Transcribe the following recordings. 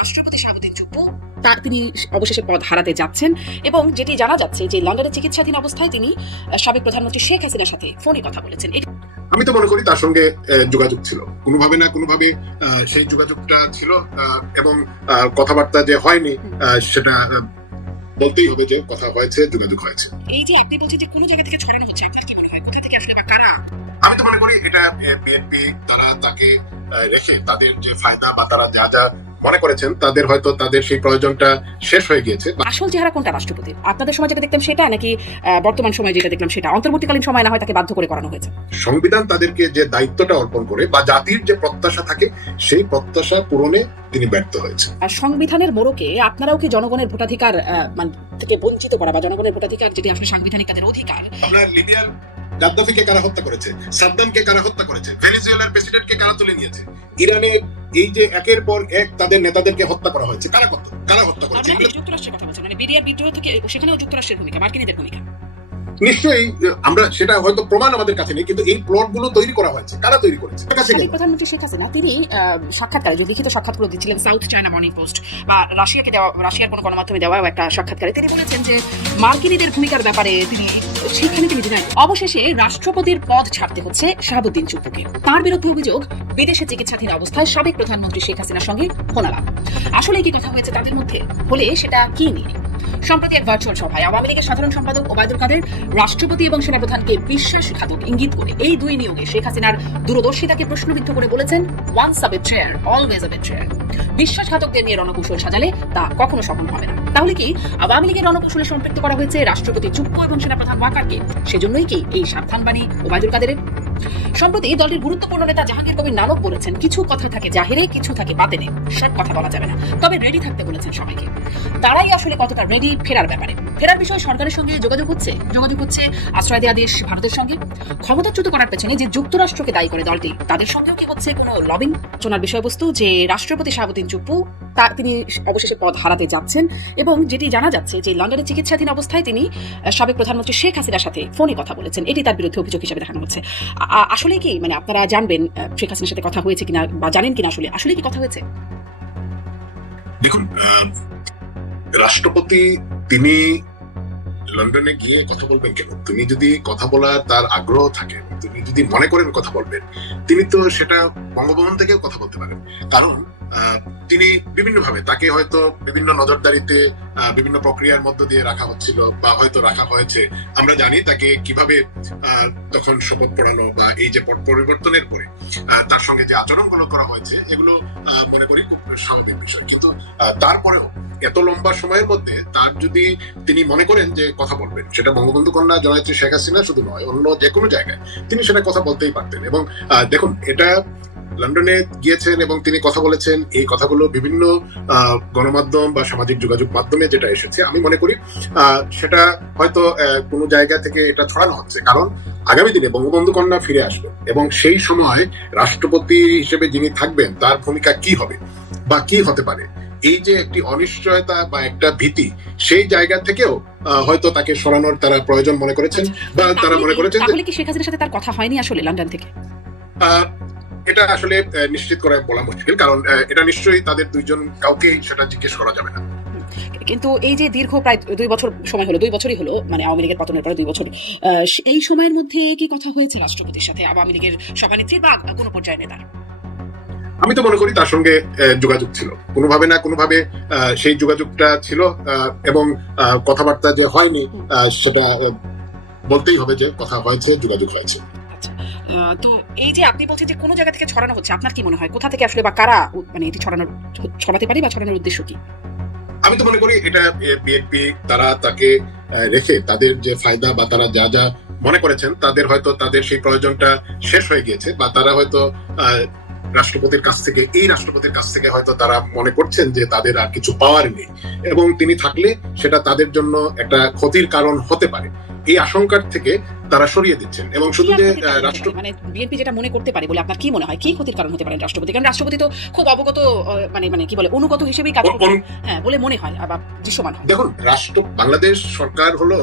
রাষ্ট্রপতি শাহাবুদ্দিন চুপ্পু তিনি অবশেষে পদ হারাতে যাচ্ছেন এবং যেটি জানা যাচ্ছে যে লন্ডনে চিকিৎসাধীন অবস্থায় তিনি সাবেক প্রধানমন্ত্রী শেখ হাসিনার সাথে ফোনে কথা বলেছেন। আমি তো মনে করি তার সঙ্গে যোগাযোগ ছিল, কোনোভাবে না কোনোভাবে সেই যোগাযোগটা ছিল এবং কথাবার্তা যে হয়নি সেটা বলতেই হবে যে কথা হয়েছে, যোগাযোগ হয়েছে। এই যে আপনি বলছেন যে কোনো জায়গা থেকে ছড়ানো হচ্ছে, আপনার কি মনে হয় কোথা থেকে আসলে বা কারা? আমি তো মনে করি এটা বিএনপি তারা তাকে রেখে তাদের যে ফায়দা বা তারা যা যা মনে করেছেন তাদের হয়তো তাদের সেই প্রয়োজনটা শেষ হয়ে গিয়েছে। আসল চেহারা কোনটা রাষ্ট্রপতির? আপনাদের সময় যেটা দেখতাম সেটা, নাকি বর্তমান সময় যেটা দেখলাম সেটা? অন্তর্বর্তীকালীন সময় না হয় তাকে বাধ্য করে করানো হয়েছে। সংবিধান তাদেরকে যে দায়িত্বটা অর্পণ করে বা জাতির যে প্রত্যাশা থাকে সেই প্রত্যাশা পূরণে তিনি ব্যর্থ হয়েছে। আর সংবিধানের মোড়কে আপনারাও কি জনগণের ভোটাধিকার থেকে বঞ্চিত করা বা জনগণের ভোটাধিকার যেটি আসলে সাংবিধানিক তাদের অধিকার? আপনার লিবিয়ার গাদ্দাফিকে কারা হত্যা করেছে, সাদ্দামকে কারা হত্যা করেছে, ভেনেজুয়েলার প্রেসিডেন্টকে কারা তুলে নিয়েছে, ইরানে এই যে একের পর এক তাদের নেতাদেরকে হত্যা করা হয়েছে, কারা হত্যা করেছে? যুক্তরাষ্ট্রের কথা বলছেন, মানে বিডিআর বিদ্রোহ থেকে সেখানেও যুক্তরাষ্ট্রের ভূমিকা, মার্কিনীদের ভূমিকা। নিশ্চয়ই আমরা সেটা হয়তো প্রমাণ আমাদের কাছে নেই, কিন্তু এই প্লট গুলো তৈরি করা হয়েছে, কারা তৈরি করেছে? সাবেক প্রধানমন্ত্রী শেখ হাসিনা তিনি সাক্ষাৎকারে, যে লিখিত সাক্ষাৎকার দিচ্ছিলেন সাউথ চায়না মর্নিং পোস্ট বা রাশিয়ার কোনো গণমাধ্যমে দেওয়া একটা সাক্ষাৎকারে তিনি বলেছেন যে মার্কিনীদের ভূমিকার ব্যাপারে সেখানে তিনি জানান অবশেষে রাষ্ট্রপতির পদ ছাড়তে হচ্ছে শাহাবুদ্দিন চুপ্পুকে। তার বিরুদ্ধে অভিযোগ বিদেশে চিকিৎসাধীন অবস্থায় সাবেক প্রধানমন্ত্রী শেখ হাসিনার সঙ্গে ফোনালাপ। আসলে কি কথা হয়েছে তাদের মধ্যে, হলে সেটা কি নিয়ে? সম্প্রতি এক ভার্চুয়াল সভায় আওয়ামী লীগের সাধারণ সম্পাদক ওবায়দুল কাদের রাষ্ট্রপতি এবং সেনাপ্রধানকে বিশ্বাসঘাতক ইঙ্গিত করে এই দুই নিয়োগে শেখ হাসিনার দূরদর্শিতাকে প্রশ্নবিদ্ধ করে বলেছেন, ওয়ান্স আ বেট্রেয়ার অলওয়েজ আ বেট্রেয়ার। বিশ্বাসঘাতকদের নিয়ে রণকৌশল সাজালে তা কখনো সফল হবে না। তাহলে কি আওয়ামী লীগের রণকৌশলে সম্পৃক্ত করা হয়েছে রাষ্ট্রপতি চুপ্পু এবং সেনাপ্রধান ওয়াকারকে? সেজন্যই কি এই সাবধানবাণী ওবায়দুল কাদেরের? সম্প্রতি দলটির গুরুত্বপূর্ণ নেতা জাহাঙ্গীর কবির নানক বলেছেন, কিছু কথা থাকে জাহিরে, কিছু থাকে বাতেনে, সব কথা বলা যাবে না, তবে রেডি থাকতে বলেছেন সবাইকে। তারাই আসলে কতটা রেডি ফেরার ব্যাপারে? ফেরার বিষয়ে সরকারের সঙ্গে যোগাযোগ হচ্ছে আশ্রয় দেয়া দেশ ভারতের সঙ্গে। ক্ষমতাচ্যুত করার পেছনে যে যুক্তরাষ্ট্রকে দায়ী করে দলটি, তাদের সঙ্গেও কি হচ্ছে কোনো লবিং? আলোচনার বিষয়বস্তু যে রাষ্ট্রপতি শাহাবুদ্দিন চুপ্পু তিনি অবশেষে পদ হারাতে যাচ্ছেন এবং যেটি জানা যাচ্ছে যে লন্ডনে চিকিৎসাধীন অবস্থায় তিনি সাবেক প্রধানমন্ত্রী শেখ হাসিনার সাথে ফোনে কথা বলেছেন, এটি তার বিরুদ্ধে অভিযোগ হিসেবে দেখানো হচ্ছে। আসলে কি মানে আপনারা জানবেন শেখ হাসিনার সাথে কথা হয়েছে কিনা বা জানেন কিনা আসলে কি কথা হয়েছে? দেখুন, রাষ্ট্রপতি তিনি লন্ডনে গিয়ে কথা বলবেন কেন? তিনি যদি কথা বলার তার আগ্রহ থাকে, তিনি যদি মনে করেন কথা বলবেন, তিনি তো সেটা বঙ্গভবন থেকেও কথা বলতে পারেন। কারণ তিনি বিভিন্নভাবে তাকে হয়তো বিভিন্ন নজরদারিতে বিভিন্ন প্রক্রিয়ার মধ্য দিয়ে রাখা হচ্ছিল বা হয়তো রাখা হয়েছে। আমরা জানি তাকে কিভাবে তখন শপথ পড়ানো বা এই যে পট পরিবর্তনের পরে তার সঙ্গে যে আচরণগুলো করা হয়েছে, এগুলো মনে করি খুব স্বাভাবিক বিষয়। কিন্তু তারপরেও এত লম্বা সময়ের মধ্যে তার যদি তিনি মনে করেন যে কথা বলবেন, সেটা বঙ্গবন্ধু কন্যা জননেত্রী শেখ হাসিনা শুধু নয়, অন্য যে কোনো জায়গায় তিনি সেটা কথা বলতেই পারতেন। এবং দেখুন, এটা লন্ডনে গিয়েছেন এবং তিনি কথা বলেছেন, এই কথাগুলো বিভিন্ন গণমাধ্যম বা সামাজিক যোগাযোগ মাধ্যমে যেটা এসেছে, আমি মনে করি সেটা হয়তো কোনো জায়গা থেকে এটা ছড়ানো হচ্ছে। কারণ আগামী দিনে বঙ্গবন্ধু কন্যা ফিরে আসবেন এবং সেই সময় রাষ্ট্রপতি হিসেবে যিনি থাকবেন তার ভূমিকা কি হবে বা কি হতে পারে, এই যে একটি অনিশ্চয়তা বা একটা ভীতি, সেই জায়গা থেকেও হয়তো তাকে সরানোর তারা প্রয়োজন মনে করেছেন বা তারা মনে করেছেন। তাহলে কি শেখ হাসিনার সাথে তার কথা হয়নি আসলে লন্ডন থেকে? এটা আসলে নিশ্চিত করে বলা মুশকিল, কারণ এটা নিশ্চয়ই তাদের দুইজন কাউকে সেটা জিজ্ঞেস করা যাবে না। কিন্তু এই যে দীর্ঘ প্রায় 2 বছর সময় হলো, 2 বছরই হলো, মানে আওয়ামী লীগের পতনের পরে 2 বছর, এই সময়ের মধ্যে কি কথা হয়েছে রাষ্ট্রপতির সাথে আওয়ামী লীগের সভানেত্রী বা কোনো পর্যায়ের নেতার? আমি তো মনে করি তার সঙ্গে যোগাযোগ ছিল, কোনোভাবে না কোনোভাবে সেই যোগাযোগটা ছিল এবং কথাবার্তা যে হয়নি সেটা বলতেই হবে যে কথা হয়েছে, যোগাযোগ হয়েছে। তো এই যে আপনি বলছেন যে কোনো জায়গা থেকে ছড়ানো হচ্ছে, আপনার কি মনে হয় কোথা থেকে আসলে বা কারা মানে এটি ছড়াতে পারে বা ছড়ানোর উদ্দেশ্য কি? আমি তো মনে করি এটা বিএনপি তারা তাকে রেখে তাদের যে ফায়দা বা তারা যা যা মনে করেছেন তাদের হয়তো তাদের সেই প্রয়োজনটা শেষ হয়ে গিয়েছে বা তারা হয়তো রাষ্ট্রপতির কাছ থেকে হয়তো তারা মনে করছেন যে তাদের আর কিছু পাওয়ার নেই এবং তিনি থাকলে সেটা তাদের জন্য একটা ক্ষতির কারণ হতে পারে, এই আশঙ্কার থেকে তারা সরিয়ে দিচ্ছেন। এবং শুধু যে মানে বিএনপি যেটা মনে করতে পারে বলে আপনার কি মনে হয়, কি ক্ষতির কারণ হতে পারে রাষ্ট্রপতি? কারণ রাষ্ট্রপতি তো খুব অবগত, মানে কি বলে, অনুগত হিসেবেই কাজ করেন, হ্যাঁ বলে মনে হয় বা দৃশ্যমান হয়। দেখুন, বাংলাদেশ সরকার হলো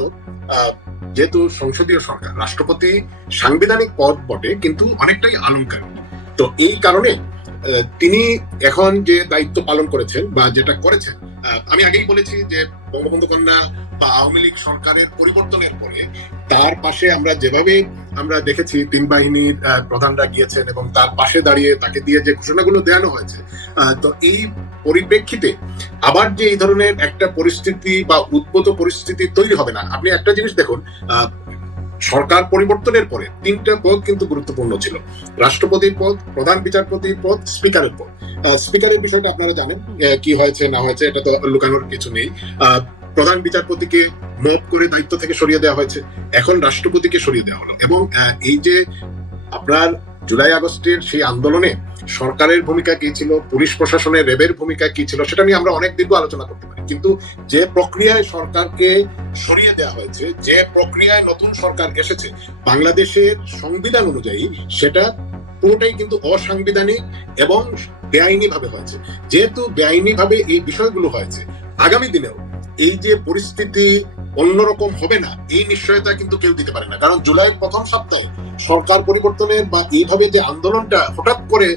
যেহেতু সংসদীয় সরকার, রাষ্ট্রপতি সাংবিধানিক পদ বটে কিন্তু অনেকটাই আলংকারিক। তো এই কারণে তিনি এখন যে দায়িত্ব পালন করেছেন বা যেটা করেছেন, আমি আগেই বলেছি যে বঙ্গবন্ধু কন্যা বা আওয়ামী লীগ সরকারের পরিবর্তনের পরে তার পাশে আমরা যেভাবে আমরা দেখেছি তিন বাহিনীর প্রধানরা গিয়েছেন এবং তার পাশে দাঁড়িয়ে তাকে দিয়ে যে ঘোষণাগুলো দেওয়ানো হয়েছে, তো এই পরিপ্রেক্ষিতে আবার যে এই ধরনের একটা পরিস্থিতি বা উদ্ভূত পরিস্থিতি তৈরি হবে না। আপনি একটা জিনিস দেখুন, সরকার পরিবর্তনের পরে তিনটা পদ কিন্তু গুরুত্বপূর্ণ ছিল: রাষ্ট্রপতির পদ, প্রধান বিচারপতির পদ, স্পিকারের পদ। স্পিকারের বিষয়টা আপনারা জানেন কি হয়েছে না হয়েছে, এটা তো লুকানোর কিছু নেই। প্রধান বিচারপতিকে মব করে দায়িত্ব থেকে সরিয়ে দেওয়া হয়েছে, এখন রাষ্ট্রপতিকে সরিয়ে দেওয়া হলো। এবং এই যে আপনার জুলাই আগস্টের সেই আন্দোলনে সরকারের ভূমিকা কি ছিল, পুলিশ প্রশাসনের র্যাবের ভূমিকা কি ছিল, সেটা নিয়ে আমরা অনেক দীর্ঘ আলোচনা করতে পারি। কিন্তু যে প্রক্রিয়ায় সরকারকে সরিয়ে দেওয়া হয়েছে, যে প্রক্রিয়ায় নতুন সরকার এসেছে বাংলাদেশের সংবিধান অনুযায়ী, সেটা পুরোটাই কিন্তু অসাংবিধানিক এবং বেআইনি ভাবে হয়েছে। যেহেতু বেআইনি ভাবে এই বিষয়গুলো হয়েছে, আগামী দিনেও এই যে পরিস্থিতি অন্যরকম হবে না এই নিশ্চয়তা কিন্তু কেউ দিতে পারে না। কারণ জুলাইয়ের প্রথম সপ্তাহে সরকার পরিবর্তনের বা এইভাবে যে আন্দোলনটা হঠাৎ করে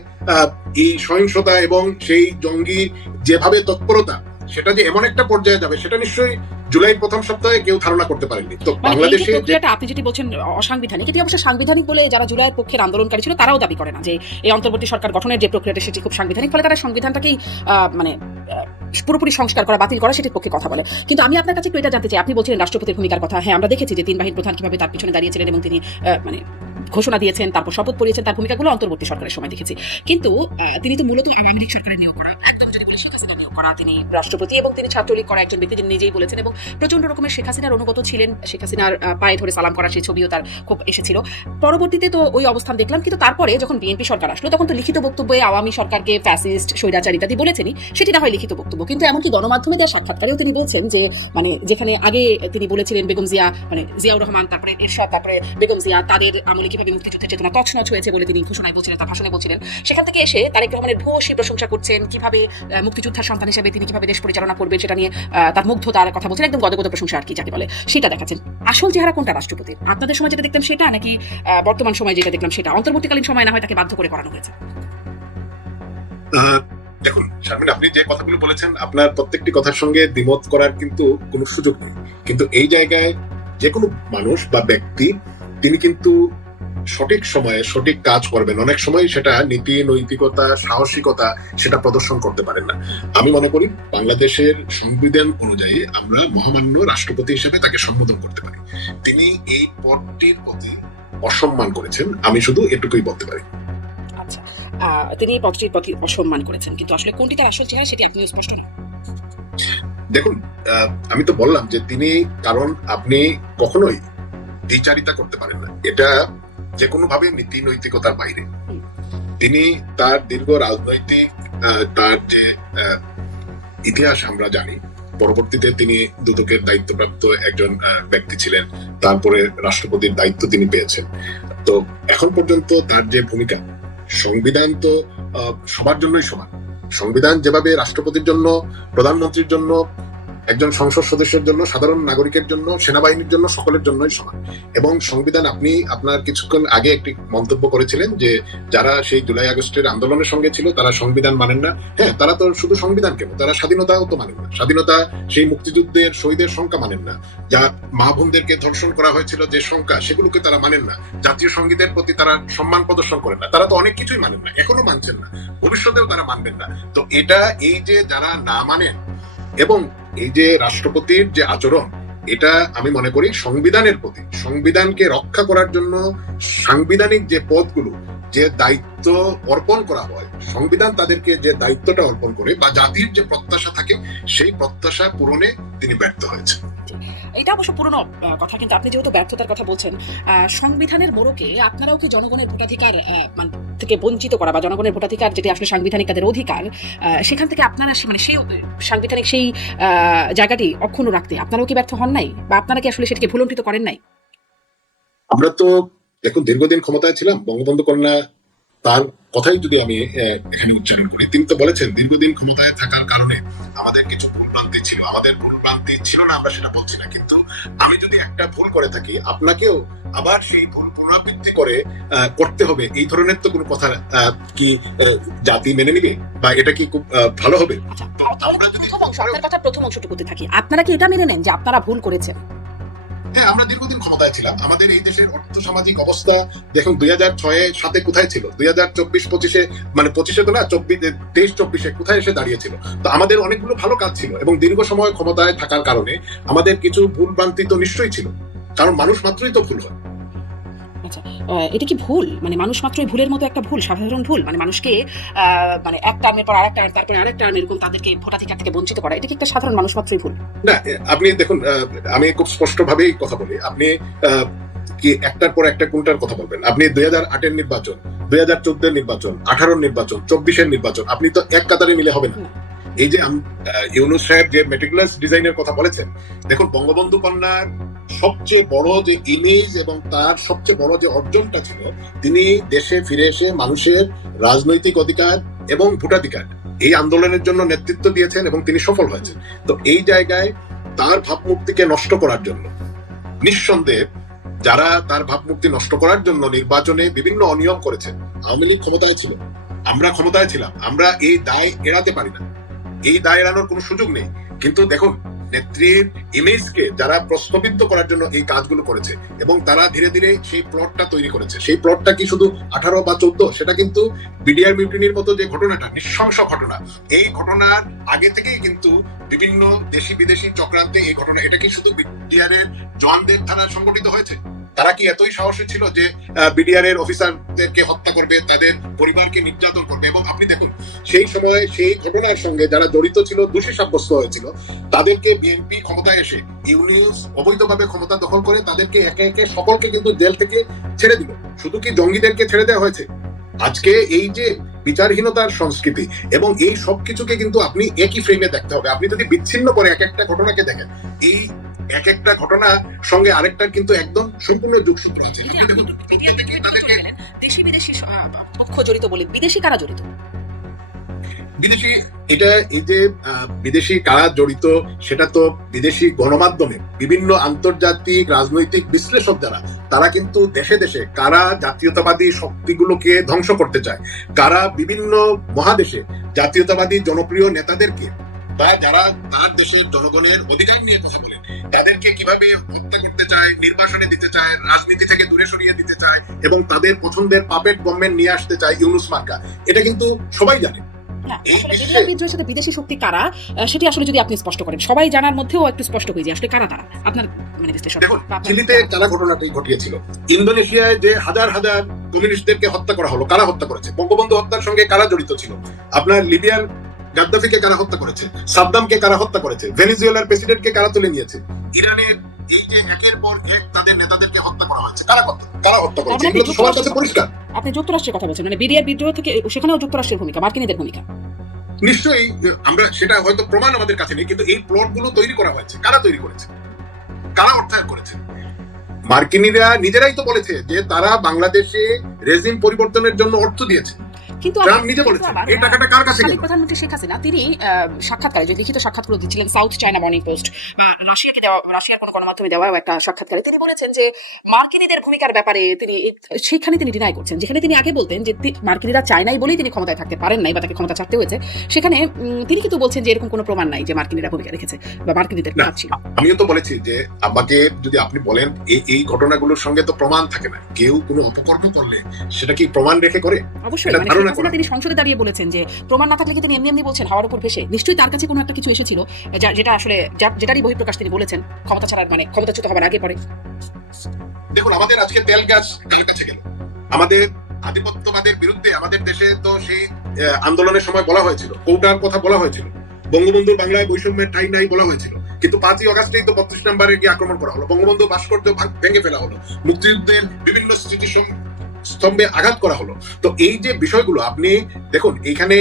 এই সহিংসতা এবং সেই জঙ্গি যেভাবে তৎপরতা, সেটা যে এমন একটা পর্যায়ে যাবে সেটা নিশ্চয়ই জুলাইয়ের প্রথম সপ্তাহে কেউ ধারণা করতে পারেনি। তো বাংলাদেশে প্রক্রিয়াটা আপনি যেটি বলছেন অসাংবিধানিক, এটি অবশ্য সাংবিধানিক বলে যারা জুলাইয়ের পক্ষের আন্দোলনকারী ছিল তারাও দাবি করে না যে এই অন্তর্বর্তী সরকার গঠনের যে প্রক্রিয়াটা সেটি খুব সাংবিধানিক, ফলে তারা সংবিধানটাকেই মানে পুরোপুরি সংস্কার করা, বাতিল করা, সেটির পক্ষে কথা বলে। কিন্তু আমি আপনার কাছে একটু এটা জানতে চাই, আপনি বলছিলেন রাষ্ট্রপতির ভূমিকার কথা। হ্যাঁ, আমরা দেখেছি যে তিন বাহিনীর প্রধান কিভাবে তার পিছনে দাঁড়িয়েছিলেন এবং তিনি মানে ঘোষণা দিয়েছেন, তারপর শপথ পড়িয়েছেন, তার ভূমিকাগুলো অন্তর্বর্তী সরকারের সময় দেখেছি। কিন্তু তিনি তো মূলত আওয়ামী লীগ সরকারের নিয়োগ করা, একদম যদি বলি শেখ হাসিনা নিয়োগ করা, তিনি রাষ্ট্রপতি এবং তিনি ছাত্রলীগ করা একজন ব্যক্তি, যিনি নিজেই বলেছেন এবং প্রচন্ড রকমের শেখ হাসিনার অনুগত ছিলেন। শেখ হাসিনার পায়ে ধরে সালাম করা সেই ছবিও তার খুব এসেছিল। পরবর্তীতে তো ওই অবস্থান দেখলাম, কিন্তু তারপরে যখন বিএনপি সরকার আসলো তখন তো লিখিত বক্তব্যে আওয়ামী সরকারকে ফ্যাসিস্ট, স্বৈরাচার ইত্যাদি বলেছেনই, সেটি না হয় লিখিত বক্তব্য, কিন্তু এমনকি গণমাধ্যমে দেওয়া সাক্ষাৎকারেও তিনি বলছেন যে মানে যেখানে আগে তিনি বলেছিলেন বেগম জিয়া, মানে জিয়াউর রহমান, তারপরে এরশাদ, তারপরে বেগম জিয়া, তাদের আমলে কিভাবে মুক্তিযুদ্ধের চেতনা তছনছ হয়েছে বলে তিনি ঘোষণায় বলছিলেন, তার ভাষণে বলছিলেন, সেখান থেকে এসে তারেক রহমানের ভূয়সী প্রশংসা করছেন, কিভাবে মুক্তিযোদ্ধার সন্তান হিসেবে তিনি কিভাবে দেশ পরিচালনা করবেন সেটা নিয়ে তার মুগ্ধতার কথা বলছেন, একদম গদগদ প্রশংসা আর কি যাকে বলে, সেটা দেখাচ্ছেন। আসল চেহারা কোনটা রাষ্ট্রপতির? আপনাদের সময় যেটা দেখতাম সেটা, নাকি বর্তমান সময় যেটা দেখলাম সেটা? অন্তর্বর্তীকালীন সময় না হয় তাকে বাধ্য করে করানো হয়েছে। দেখুন শারমিন, আপনি যে কথাগুলো বলেছেন আপনার প্রত্যেকটি কথার সঙ্গে দ্বিমত করার কিন্তু কোনো সুযোগ নেই। কিন্তু এই জায়গায় যে কোনো মানুষ বা ব্যক্তি তিনি কিন্তু সঠিক সময়ে সঠিক কাজ করবেন, অনেক সময় সেটা নীতি নৈতিকতা সাহসিকতা সেটা প্রদর্শন করতে পারেন না। আমি মনে করি বাংলাদেশের সংবিধান অনুযায়ী আমরা মহামান্য রাষ্ট্রপতি হিসেবে তাকে সম্বোধন করতে পারি। তিনি এই পদটির প্রতি অসম্মান করেছেন, আমি শুধু এটুকুই বলতে পারি। আচ্ছা, তিনি পদটির প্রতি অসম্মান করেছেন, কিন্তু আসলে কোনটি তার আসল চেহারা সেটি একদমই স্পষ্ট না। দেখুন, আমি তো বললাম যে তিনি, কারণ আপনি কখনোই দ্বিচারিতা করতে পারেন না, এটা যে কোনো ভাবে নীতি নৈতিকতার বাইরে। তিনি তার দীর্ঘ রাজনৈতিক তার যে ইতিহাস আমরা জানি, পরবর্তীতে তিনি দুদকের দায়িত্বপ্রাপ্ত একজন ব্যক্তি ছিলেন, তারপরে রাষ্ট্রপতির দায়িত্ব তিনি পেয়েছেন। তো এখন পর্যন্ত তার যে ভূমিকা, সংবিধান তো সবার জন্যই সমান। সংবিধান যেভাবে রাষ্ট্রপতির জন্য, প্রধানমন্ত্রীর জন্য, একজন সংসদ সদস্যের জন্য, সাধারণ নাগরিকের জন্য, সেনাবাহিনীর জন্য, সকলের জন্যই সমান। এবং সংবিধান, আপনি আপনার কিছুক্ষণ আগে একটি মন্তব্য করেছিলেন যে যারা সেই জুলাই আগস্টের আন্দোলনের সঙ্গে ছিল তারা সংবিধান মানেন না। হ্যাঁ, তারা তো শুধু সংবিধান কেন, তারা স্বাধীনতাও তো মানেন না। স্বাধীনতা, সেই মুক্তিযুদ্ধের শহীদের সংখ্যা মানেন না, যা মা বোনদেরকে ধর্ষণ করা হয়েছিল যে সংখ্যা, সেগুলোকে তারা মানেন না। জাতীয় সঙ্গীতের প্রতি তারা সম্মান প্রদর্শন করেন না। তারা তো অনেক কিছুই মানেন না, এখনো মানছেন না, ভবিষ্যতেও তারা মানবেন না। তো এটা, এই যে যারা না মানেন এবং এই যে রাষ্ট্রপতির যে আচরণ, এটা আমি মনে করি সংবিধানের প্রতি, সংবিধানকে রক্ষা করার জন্য সাংবিধানিক যে পদগুলো, যে দায়িত্ব অর্পণ করা হয়, সংবিধান তাদেরকে যে দায়িত্বটা অর্পণ করে বা জাতির যে প্রত্যাশা থাকে, সেই প্রত্যাশা পূরণে তিনি ব্যর্থ হয়েছে। এটা অবশ্য পুরনো কথা, কিন্তু আপনি যেহেতু ব্যর্থতার কথা বলছেন, সংবিধানের মোড়কে আপনারাও কি জনগণের ভোটাধিকার থেকে বঞ্চিত করা বা জনগণের ভোটাধিকার যেটি আসলে সাংবিধানিক তাদের অধিকার, সেখান থেকে আপনারা মানে সেই সাংবিধানিক সেই জায়গাটি অক্ষুণ্ণ রাখতে আপনারাও কি ব্যর্থ হন নাই, বা আপনারা কি আসলে সেটিকে ভুলণ্ঠিত করেন নাই? আমরা তো দেখুন দীর্ঘদিন ক্ষমতায় ছিলাম, বঙ্গবন্ধু কন্যা তার কথাই যদি আমি এখানে উচ্চারণ করি, তিনি তো বলেছেন দীর্ঘদিন ক্ষমতায় থাকার কারণে আমাদের কিছু ভুলভ্রান্তি ছিল। আমাদের ভুলভ্রান্তি ছিল না আমরা সেটা বলছি না, কিন্তু আমি যদি একটা ভুল করে থাকি আপনাকেও আবার সেই ভুল পুনরাবৃত্তি করে করতে হবে, এই ধরনের তো কোনো কথা কি জাতি মেনে নিবে, বা এটা কি খুব ভালো হবে? আচ্ছা, তাহলে প্রথম অংশ, আপনার কথা প্রথম অংশটুকুতে থাকি, আপনারা কি এটা মেনে নেন যে আপনারা ভুল করেছেন? হ্যাঁ, আমরা দীর্ঘদিন ক্ষমতায় ছিলাম। আমাদের এই দেশের অর্থ সামাজিক অবস্থা দেখুন 2006-7 কোথায় ছিল, 2024-25 মানে 25 তো না, 23-24 কোথায় এসে দাঁড়িয়েছিল। তো আমাদের অনেকগুলো ভালো কাজ ছিল, এবং দীর্ঘ সময় ক্ষমতায় থাকার কারণে আমাদের কিছু ভুল ভ্রান্তি তো নিশ্চয়ই ছিল, কারণ মানুষ মাত্রই তো ভুল হয়। আচ্ছা, এটা কি ভুল, মানে মানুষ মাত্রই ভুলের মতো একটা ভুল, সাধারণ ভুল, মানে মানুষকে মানে এক টার্মের পর আরেক টার্ম, তারপরে আরেক টার্ম, এরকম তাদেরকে ভোটাধিকার থেকে বঞ্চিত করা, এটা কি একটা সাধারণ মানুষ মাত্রই ভুল? না, আপনি দেখুন, আমি খুব স্পষ্ট ভাবেই কথা বলি, আপনি কি একটার পর একটা কোনটার কথা বলবেন? আপনি 2008-এর নির্বাচন, 2014-এর নির্বাচন, 18-এর নির্বাচন, 24-এর নির্বাচন, আপনি তো এক কাতারে মিলে হবে না। এই যে ইউনূস সাহেব যে মেটিকুলাস ডিজাইনের কথা বলেছেন, দেখুন বঙ্গবন্ধু কন্যার সবচেয়ে বড় যে ইমেজ এবং তার সবচেয়ে বড় যে অর্জনটা ছিল, তিনি দেশে ফিরে এসে মানুষের রাজনৈতিক অধিকার এবং ভোটাধিকার এই আন্দোলনের জন্য নেতৃত্ব দিয়েছেন, এবং তিনি সফল হয়েছেন। তো এই জায়গায় তার ভাবমূর্তিকে নষ্ট করার জন্য, নিঃসন্দেহে যারা তার ভাবমূর্তি নষ্ট করার জন্য নির্বাচনে বিভিন্ন অনিয়ম করেছে, আওয়ামী লীগ ক্ষমতায় ছিল, আমরা ক্ষমতায় ছিলাম, আমরা এই দায় এড়াতে পারি না, এই দায় এড়ানোর কোনো সুযোগ নেই। কিন্তু দেখুন, নেত্রীর ইমেজকে যারা প্রশ্নবিদ্ধ করার জন্য এই কাজগুলো করেছে, এবং তারা ধীরে ধীরে সেই প্লটটা তৈরি করেছে, সেই প্লটটা কি শুধু 18 বা 14, সেটা কিন্তু বিডিআর মিউটিনির মতো যে ঘটনাটা, নৃশংস ঘটনা, এই ঘটনার আগে থেকেই কিন্তু বিভিন্ন দেশি বিদেশি চক্রান্তে এই ঘটনা, এটা কি শুধু বিডিআর এর জওয়ানদের দ্বারা সংগঠিত হয়েছে? তারা কি এতই সাহসী ছিল যে বিডিআর এর অফিসারদেরকে হত্যা করবে, তাদের পরিবারকে নির্যাতন করবে? এবং আপনি দেখুন, সেই সময় সেই ঘটনার সঙ্গে যারা জড়িত ছিল, দোষী সাব্যস্ত হয়েছিল, তাদেরকে বিএনপি ক্ষমতায় এসে ইউনূস অবৈধভাবে ক্ষমতা দখল করে তাদেরকে একে একে সকলকে কিন্তু জেল থেকে ছেড়ে দিল। শুধু কি জঙ্গিদেরকে ছেড়ে দেওয়া হয়েছে? আজকে এই যে বিচারহীনতার সংস্কৃতি এবং এই সবকিছুকে কিন্তু আপনি একই ফ্রেমে দেখতে হবে। আপনি যদি বিচ্ছিন্ন করে এক একটা ঘটনাকে দেখেন, এই এক একটা ঘটনার সঙ্গে আরেকটার কিন্তু একদম সম্পূর্ণ যোগসূত্র আছে। দেশি বিদেশি পক্ষ জড়িত বলে, বিদেশি কারা জড়িত? বিদেশি, এটা এই যে বিদেশি কারা জড়িত, সেটা তো বিদেশি গণমাধ্যমে বিভিন্ন আন্তর্জাতিক রাজনৈতিক বিশ্লেষক যারা, তারা কিন্তু দেশে দেশে কারা জাতীয়তাবাদী শক্তিগুলোকে ধ্বংস করতে চায়, কারা বিভিন্ন মহাদেশে জাতীয়তাবাদী জনপ্রিয় নেতাদেরকে বা যারা তার দেশের জনগণের অধিকার নিয়ে কথা বলেন, তাদেরকে কিভাবে হত্যা করতে চায়, নির্বাসনে দিতে চায়, রাজনীতি থেকে দূরে সরিয়ে দিতে চায়, এবং তাদের পছন্দের পাপেট গভর্নমেন্ট নিয়ে আসতে চায় ইউনূস মার্কা, এটা কিন্তু সবাই জানে। বিদ্রোহের সাথে বিদেশি শক্তি কারা, সেটি আসলে যদি আপনি স্পষ্ট করেন, সবাই জানার মধ্যেও একটু স্পষ্ট হয়ে যায় আসলে কারা তারা, আপনার মানে বিশ্লেষণ। দেখুন, চিলিতে কারা ঘটনাটাই ঘটিয়েছিল, ইন্দোনেশিয়ায় যে হাজার হাজার কমিউনিস্টদেরকে হত্যা করা হলো, কারা হত্যা করেছে? বঙ্গবন্ধু হত্যার সঙ্গে কারা জড়িত ছিল? আপনার লিবিয়ার গাদ্দাফিকে কারা হত্যা করেছে? সাদ্দামকে কারা হত্যা করেছে? ভেনেজুয়েলার প্রেসিডেন্টকে কারা তুলে নিয়েছে? ইরানের এই যে একের পর এক তাদের নেতাদেরকে হত্যা করা হয়েছে, কারা হত্যা করেছে? এগুলো তো সবার কাছে পরিষ্কার। আপনি যুক্তরাষ্ট্রের কথা বলছেন, মানে বিডিআর বিদ্রোহ থেকে সেখানেও যুক্তরাষ্ট্রের ভূমিকা, মার্কিনীদের ভূমিকা নিশ্চয়ই। আমরা সেটা হয়তো প্রমাণ আমাদের কাছে নেই, কিন্তু এই প্লট গুলো তৈরি করা হয়েছে, কারা তৈরি করেছে, কারা অর্থায়ন করেছে? মার্কিনীরা নিজেরাই তো বলেছে যে তারা বাংলাদেশে রেজিম পরিবর্তনের জন্য অর্থ দিয়েছে। কিন্তু ট্রাম্প নিজে বলেছেন এই টাকাটা কার কাছে গেল? প্রধানমন্ত্রী শেখ হাসিনা তিনি সাক্ষাৎকারে, যে লিখিত সাক্ষাৎকার দিচ্ছিলেন সাউথ চায়না মর্নিং পোস্ট বা রাশিয়াকে দেওয়া, রাশিয়ার কোনো গণমাধ্যমে দেওয়া একটা সাক্ষাৎকারে তিনি বলেছেন যে মার্কিনীদের ভূমিকার ব্যাপারে তিনি সেখানে তিনি ডিনাই করছেন, যেখানে তিনি আগে বলতেন যে মার্কিনীরা চায় নাই বলেই তিনি ক্ষমতায় থাকতে পারেন নাই বা তাকে ক্ষমতা ছাড়তে হয়েছে, সেখানে তিনি কিন্তু বলছেন যে এরকম কোনো প্রমাণ নাই যে মার্কিনীরা ভূমিকা রেখেছে বা মার্কিনীদের কাজ ছিল। আমিও তো বলেছি যে আমাকে যদি আপনি বলেন এই ঘটনাগুলোর সঙ্গে তো প্রমাণ থাকে না, কেউ কোনো অপকর্ম করলে সেটা কি প্রমাণ রেখে করে? অবশ্যই, মানে তিনি সংসদে দাঁড়িয়ে বলেছেন যে প্রমাণ না থাকলে তিনি এমনি এমনি বলছেন হাওয়ার উপর ভেসে, নিশ্চয়ই তার কাছে কোনো একটা কিছু এসেছিল যেটা আসলে যেটারই বহিঃপ্রকাশ তিনি বলেছেন ক্ষমতা ছাড়ার, মানে ক্ষমতাচ্যুত হবার আগে পরে। দেখুন, আমাদের আজকে তেল গ্যাস কার কাছে গেল? আমাদের আধিপত্যবাদের বিরুদ্ধে আমাদের দেশে তো সেই আন্দোলনের সময় বলা হয়েছিল, কৌটার কথা বলা হয়েছিল, বঙ্গবন্ধুর বাংলায় বৈষম্যের ঠাঁই নাই বলা হয়েছিল, কিন্তু 5ই আগস্টেই তো 32 নম্বরে গিয়ে আক্রমণ করা হলো, বঙ্গবন্ধু ভাস্কর্য ভেঙে ফেলা হলো, মুক্তিযুদ্ধের বিভিন্ন স্তম্ভে আঘাত করা হলো। তো এই যে বিষয়গুলো আপনি দেখুন, এইখানে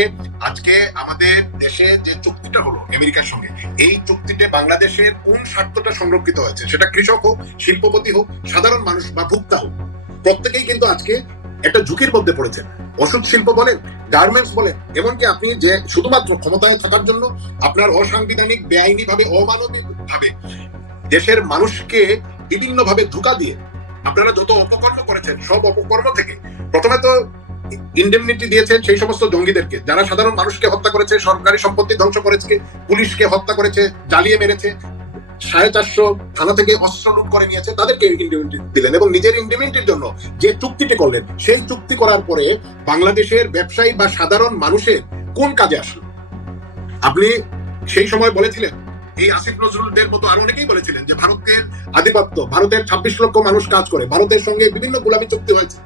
আজকে আমাদের দেশে যে চুক্তিটা হলো আমেরিকার সঙ্গে, এই চুক্তিতে বাংলাদেশের কোন স্বার্থটা সংরক্ষিত হয়েছে? সেটা কৃষক হোক, শিল্পপতি হোক, সাধারণ মানুষ বা ভোক্তা হোক, প্রত্যেকেই কিন্তু আজকে একটা ঝুঁকির মধ্যে পড়েছেন। ওষুধ শিল্প বলেন, গার্মেন্টস বলেন, এমনকি আপনি যে শুধুমাত্র ক্ষমতায় থাকার জন্য আপনার অসাংবিধানিক, বেআইনি ভাবে, অমানবিক ভাবে দেশের মানুষকে বিভিন্ন ভাবে ধোঁকা দিয়ে আপনারা যত অপকর্ম করেছেন সব অপকর্ম থেকে প্রথমে তো ইন্ডেমনিটি দিয়েছেন সেই সমস্ত জঙ্গিদেরকে যারা সাধারণ মানুষকে হত্যা করেছে, সরকারি সম্পত্তি ধ্বংস করেছে, পুলিশকে হত্যা করেছে, জ্বালিয়ে মেরেছে, 450 থানা থেকে অস্ত্র লুট করে নিয়েছে, তাদেরকে ইন্ডেমনিটি দিলেন এবং নিজের ইন্ডেমনিটির জন্য যে চুক্তিটি করলেন সেই চুক্তি করার পরে বাংলাদেশের ব্যবসায়ী বা সাধারণ মানুষের কোন কাজে আসলো? আপনি সেই সময় বলেছিলেন, এই আসিফ নজরুলদের মতো আরো অনেকেই বলেছিলেন যে ভারতের আধিপত্য, ভারতের 26 লক্ষ মানুষ কাজ করে, ভারতের সঙ্গে বিভিন্ন গোলামি চুক্তি হয়েছে।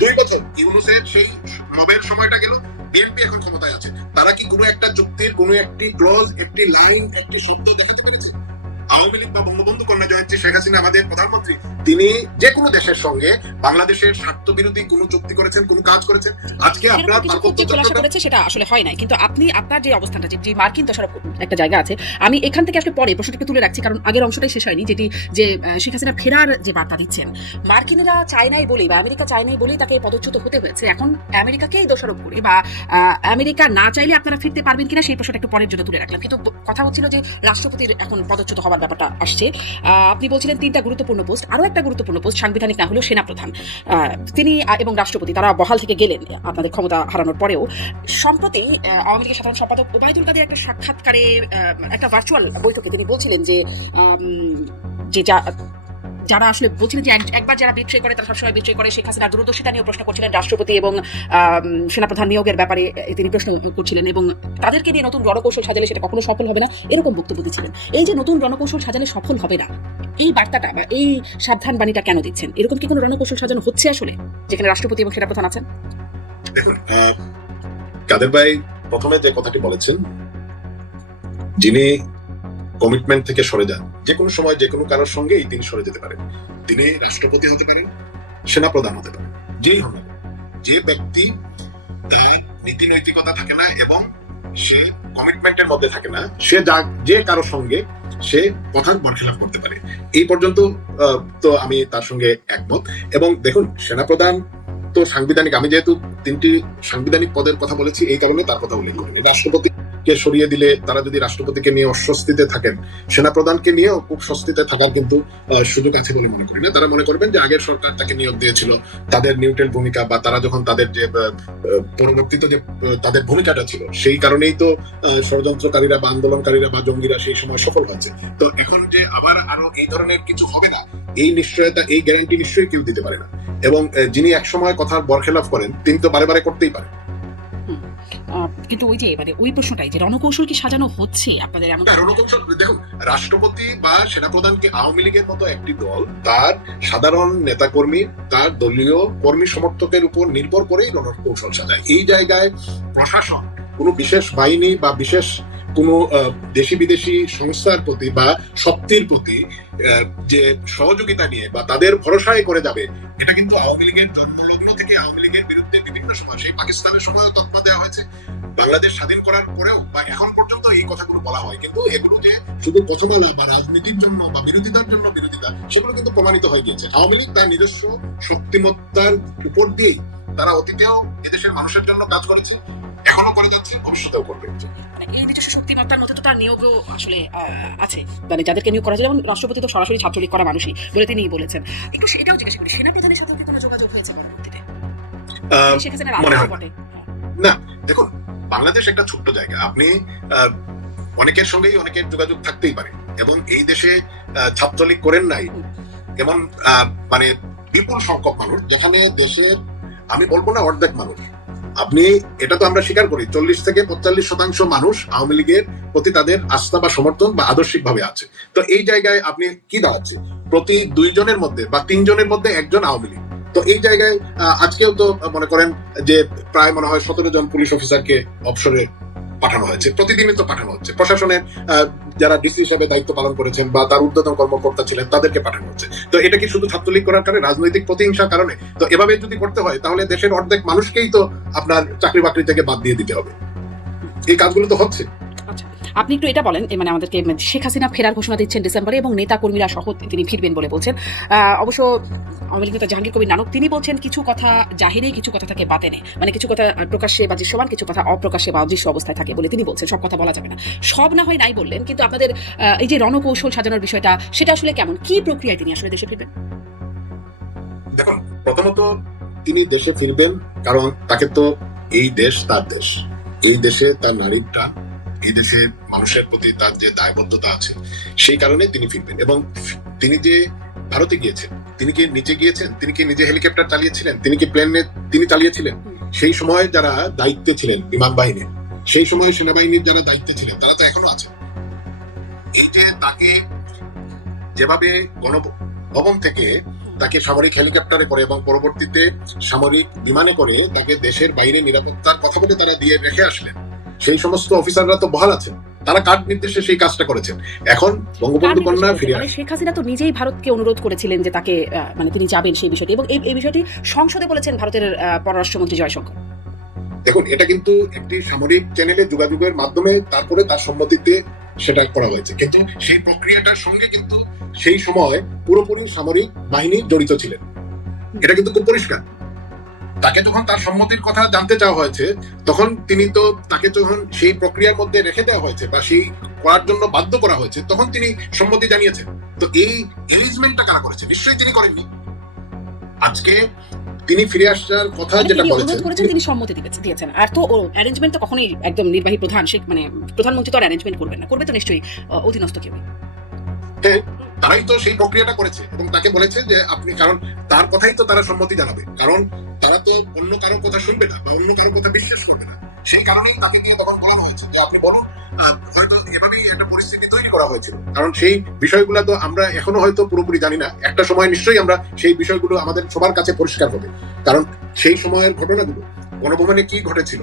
2 বছর ইউনুসের সেই মবের সময়টা গেল, বিএনপি এখন ক্ষমতায় আছে, তারা কি কোনো একটা চুক্তির কোনো একটি ক্লজ, একটি লাইন, একটি শব্দ দেখাতে পেরেছে? আওয়ামী লীগ বা বঙ্গবন্ধু কন্যা জয়ন্তী শেখ হাসিনা আমাদের প্রধানমন্ত্রী, তিনি যে কোনো দেশের সঙ্গে বাংলাদেশের স্বার্থ বিরোধী কোনো চুক্তি করেছেন, কোনো কাজ করেছেন? আজকে আপনার খোলাসা করেছে সেটা আসলে হয় নাই, কিন্তু আপনি আপনার যে অবস্থানটা, যে মার্কিন দোষারোপ একটা জায়গা আছে, আমি এখান থেকে আসলে পরে প্রশ্নটাকে তুলে রাখছি, কারণ আগের অংশটাই শেষ হয়নি, যেটি যে শেখ হাসিনা ফেরার যে বার্তা দিচ্ছেন, মার্কিনেরা চায় নাই বলেই বা আমেরিকা চায় নাই বলেই তাকে পদচ্যুত হতে হয়েছে। এখন আমেরিকাকেই দোষারোপ করে বা আমেরিকা না চাইলে আপনারা ফিরতে পারবেন কিনা সেই প্রশ্নটা একটু পরের জন্য তুলে রাখলাম। কিন্তু কথা হচ্ছিল যে রাষ্ট্রপতির এখন পদচ্যুত হওয়ার ব্যাপারটা আসছে। আপনি বলছিলেন 3টা গুরুত্বপূর্ণ পোস্ট, আরো একটা গুরুত্বপূর্ণ পোস্ট সাংবিধানিক না হলেও সেনাপ্রধান, তিনি এবং রাষ্ট্রপতি তারা বহাল থেকে গেলেন আপনাদের ক্ষমতা হারানোর পরেও। সম্প্রতি আওয়ামী লীগের সাধারণ সম্পাদক ওবায়দুল কাদের একটা সাক্ষাৎকারে, একটা ভার্চুয়াল বৈঠকে তিনি বলছিলেন যে যারা আসলে বলছিলেন যে একবার যারা বিট্রে করে তারা সবসময় বিট্রে করে। শেখ হাসিনার দূরদর্শিতা নিয়ে প্রশ্ন করছিলেন রাষ্ট্রপতি এবং সেনাপ্রধান নিয়োগের ব্যাপারে তিনি প্রশ্ন করছিলেন এবং তাদেরকে নিয়ে নতুন রণকৌশল সাজালে সেটা কখনো সফল হবে না, এরকম বক্তব্য দিচ্ছিলেন। এই যে নতুন রণকৌশল সাজালে সফল হবে না, এই বার্তাটা বা এই সাবধান বাণীটা কেন দিচ্ছেন? এরকম কি কোনো রণকৌশল সাজানো হচ্ছে আসলে, যেখানে রাষ্ট্রপতি এবং সেনাপ্রধান আছেন? দেখুন, কাদের ভাই প্রথমে যে কথাটি বলেছেন, যিনি কমিটমেন্ট থেকে সরে যান, যে কোনো সময় যে কোনো কারোর সঙ্গেই তিনি সরে যেতে পারেন। তিনি রাষ্ট্রপতি হতে পারেন, সেনাপ্রধান হতে পারেন, যেই হন না কেন। যে ব্যক্তি তার নীতি নৈতিকতা থাকে না এবং সে কমিটমেন্টের মধ্যে থাকে না, সে যে কারোর সঙ্গে সে কথার বরখেলাপ করতে পারে। এই পর্যন্ত তো আমি তার সঙ্গে একমত। এবং দেখুন, সেনাপ্রধান তো সাংবিধানিক, আমি যেহেতু 3টি সাংবিধানিক পদের কথা বলেছি এই কারণে তার কথা উল্লেখ করিনি। রাষ্ট্রপতিকে সরিয়ে দিলে তারা যদি রাষ্ট্রপতিকে নিয়ে অস্বস্তিতে থাকেন, সেনাপ্রধানকে নিয়েও খুব স্বস্তিতে থাকার কিন্তু সুযোগ আছে বলে মনে করি না। তারা মনে করবেন যে আগের সরকার তাকে নিয়োগ দিয়েছিল, তাদের নিউট্রাল ভূমিকা বা তারা যখন তাদের যে পরবর্তীতে যে তাদের ভূমিকাটা ছিল সেই কারণেই তো ষড়যন্ত্রকারীরা বা আন্দোলনকারীরা বা জঙ্গিরা সেই সময় সফল হয়েছে। তো এখন যে আবার আরো এই ধরনের কিছু হবে না, এই নিশ্চয়তা, এই গ্যারান্টি নিশ্চয়ই কেউ দিতে পারে না। এবং যিনি একসময় কথার বরখেলাপ করেন তিনি তো বারে বারে করতেই পারেন। কিন্তু ওই যে ওই প্রশ্নটাই যে রণকৌশল কি সাজানো হচ্ছে আপনাদের? এমন রণকৌশল, দেখুন, রাষ্ট্রপতি বা সেনাপ্রধানকে আওয়ামী লীগের মতো একটি দল তার সাধারণ নেতাকর্মী, তার দলীয় কর্মী সমর্থকের উপর নির্ভর করেই রণকৌশল সাজায়। এই জায়গায় প্রশাসন কোনো বিশেষ বাহিনী বা বিশেষ কোনো দেশি বিদেশি সংস্থার প্রতি বা শক্তির প্রতি যে সহযোগিতা নিয়ে বা তাদের ভরসায় করে যাবে, এটা কিন্তু আওয়ামী লীগের জন্মলগ্ন থেকে আওয়ামী লীগের বিরুদ্ধে বিভিন্ন সময়, সেই পাকিস্তানের সময়ও তৎপর দেওয়া হয়েছে, বাংলাদেশ স্বাধীন করার পরেও বা এখন পর্যন্ত এই কথাগুলো বলা হয়। কিন্তু এগুলো যে শুধু প্রথমালা বা রাজনীতির জন্য বা বিরোধিতার জন্য বিরোধিতা, সেগুলো কিন্তু প্রমাণিত হয়ে গিয়েছে। আওয়ামী লীগ তার নিজস্ব শক্তিমত্তার উপর দিয়েই তারা অতীতেও এদেশের মানুষের জন্য কাজ করেছে, এখনো করে যাচ্ছে, ভবিষ্যতেও করবে। এই নিজস্ব শক্তিমত্তার মধ্যে তো তার নিয়োগও আসলে আছে, যাদেরকে নিয়োগ করা যায়, যেমন রাষ্ট্রপতি তো সরাসরি ছাত্রলীগ করা মানুষই বলে তিনি বলেছেন। একটু সেটাও জিজ্ঞেস করি, সেনাপ্রধানের সাথে কি কোনো যোগাযোগ হয়েছে পরবর্তীতে? মনে হয় না। দেখুন, বাংলাদেশ একটা ছোট্ট জায়গা, আপনি অনেকের সঙ্গেই অনেকের যোগাযোগ থাকতেই পারে এবং এই দেশে ছাত্রলীগ করেন নাই এমন মানে বিপুল সংখ্যক মানুষ, যেখানে দেশের আমি বলবো না অর্ধেক মানুষ, আপনি এটা তো আমরা স্বীকার করি, 40 থেকে 45% মানুষ আওয়ামী লীগের প্রতি তাদের আস্থা বা সমর্থন বা আদর্শিক ভাবে আছে। তো এই জায়গায় আপনি কি দাঁড়াচ্ছে, প্রতি 2 জনের মধ্যে বা 3 জনের মধ্যে একজন আওয়ামী লীগ। তো এই জায়গায় আজকেও তো মনে করেন যে প্রায় মনে হয় 17 জন পুলিশ অফিসারকে অবসরে পাঠানো হয়েছে, প্রতিদিনই তো পাঠানো হচ্ছে। প্রশাসনের যারা ডিসি হিসেবে দায়িত্ব পালন করেছেন বা তার ঊর্ধ্বতন কর্মকর্তা ছিলেন তাদেরকে পাঠানো হচ্ছে। তো এটা কি শুধু ছাত্রলীগ করার কারণে, রাজনৈতিক প্রতিহিংসার কারণে? তো এভাবে যদি করতে হয় তাহলে দেশের অর্ধেক মানুষকেই তো আপনার চাকরি বাকরি থেকে বাদ দিয়ে দিতে হবে। এই কাজগুলো তো হচ্ছে। আপনি একটু এটা বলেন, আমাদেরকে শেখ হাসিনা ফেরার ঘোষণা দিচ্ছেন ডিসেম্বরে এবং নেতা কর্মীরা সহ তিনি ফিরবেন বলে বলছেন। অবশ্য আওয়ামী লীগ নেতা জাহাঙ্গীর কবির নানক তিনি বলছেন কিছু কথা জাহিরে, কিছু কথা থাকে বাতেনে, কিছু কথা প্রকাশ্যে বা দৃশ্যমান, কিছু কথা অপ্রকাশ্যে বা অদৃশ্য অবস্থায় থাকে বলে তিনি বলছেন। সব কথা বলা যাবে না, সব না হয় নাই বললেন, কিন্তু আপনাদের এই যে রণকৌশল সাজানোর বিষয়টা, সেটা আসলে কেমন, কি প্রক্রিয়ায় তিনি আসলে দেশে ফিরবেন? দেখুন, প্রথমত তিনি দেশে ফিরবেন কারণ তাকে তো এই দেশ তার দেশ, এই দেশে তার নারীর টান, এই দেশে মানুষের প্রতি তার যে দায়বদ্ধতা আছে, সেই কারণে তিনি ফিরবেন। এবং তিনি যে ভারতে গিয়েছেন, তিনি কি নিচে গিয়েছেন, তিনি কি নিজে হেলিকপ্টার চালিয়েছিলেন, তিনি কি প্লেনে তিনি চালিয়েছিলেন? সেই সময় যারা দায়িত্বে ছিলেন বিমান বাহিনীর, সেই সময় সেনাবাহিনীর যারা দায়িত্বে ছিলেন, তারা তো এখনো আছেন। এই যে তাকে যেভাবে গণভবন থেকে তাকে সামরিক হেলিকপ্টারে করে এবং পরবর্তীতে সামরিক বিমানে করে তাকে দেশের বাইরে নিরাপত্তার কথা বলে তারা দিয়ে রেখে আসলেন, সেই সমস্ত অফিসাররা তো বহাল আছেন, তারা কার নির্দেশে সেই কাজটা করেছেন। এখন বঙ্গবন্ধু কন্যা ফিরে মানে শেখ হাসিনা তো নিজেই ভারতকে অনুরোধ করেছিলেন যে তাকে মানে তিনি যাবেন সেই বিষয়টি, এবং এই বিষয়টি সংসদে বলেছেন ভারতের পররাষ্ট্রমন্ত্রী জয়শঙ্কর। দেখুন, এটা কিন্তু একটি সামরিক চ্যানেলে যোগাযোগের মাধ্যমে তারপরে তার সম্মতিতে সেটা করা হয়েছে, কিন্তু সেই প্রক্রিয়াটার সঙ্গে কিন্তু সেই সময় পুরোপুরি সামরিক বাহিনী জড়িত ছিলেন, এটা কিন্তু খুব পরিষ্কার। তাকে যখন তার সম্মতির কথা জানতে চাওয়া হয়েছে, তখন তিনি তো তাকে যখন সেই প্রক্রিয়ার মধ্যে রেখে দেওয়া হয়েছে বা সেই করার জন্য বাধ্য করা হয়েছে, তখন তিনি সম্মতি জানিয়েছেন। তো এই অ্যারেঞ্জমেন্টটা কারা করেছে? নিশ্চয়ই তিনি করেননি। আজকে তিনি ফিরে আসার কথা যেটা বলেছেন, তিনি সম্মতি দিয়েছেন। আর তো অ্যারেঞ্জমেন্ট তো কখনোই একদম নির্বাহী প্রধান, সে মানে প্রধানমন্ত্রী তো অ্যারেঞ্জমেন্ট করবেন না, করবে তো নিশ্চয়ই অধীনস্থ কেউ। তারাই তো সেই প্রক্রিয়াটা করেছে এবং তাকে বলেছে যে আপনি, কারণ তার কথাই তো তারা সম্মতি জানাবে, কারণ তারা তো অন্য কারোর কথা শুনবে না বা অন্য কারোর কথা বিশ্বাস করবে না। সেই কারণেই তাকে দিয়ে তখন বলা হয়েছে যে আপনি বলুন। হয়তো এভাবেই একটা পরিস্থিতি তৈরি করা হয়েছিল, কারণ সেই বিষয়গুলো তো আমরা এখনো হয়তো পুরোপুরি জানি না। একটা সময় নিশ্চয়ই আমরা সেই বিষয়গুলো আমাদের সবার কাছে পরিষ্কার হবে, কারণ সেই সময়ের ঘটনাগুলো, গণভবনে কি ঘটেছিল,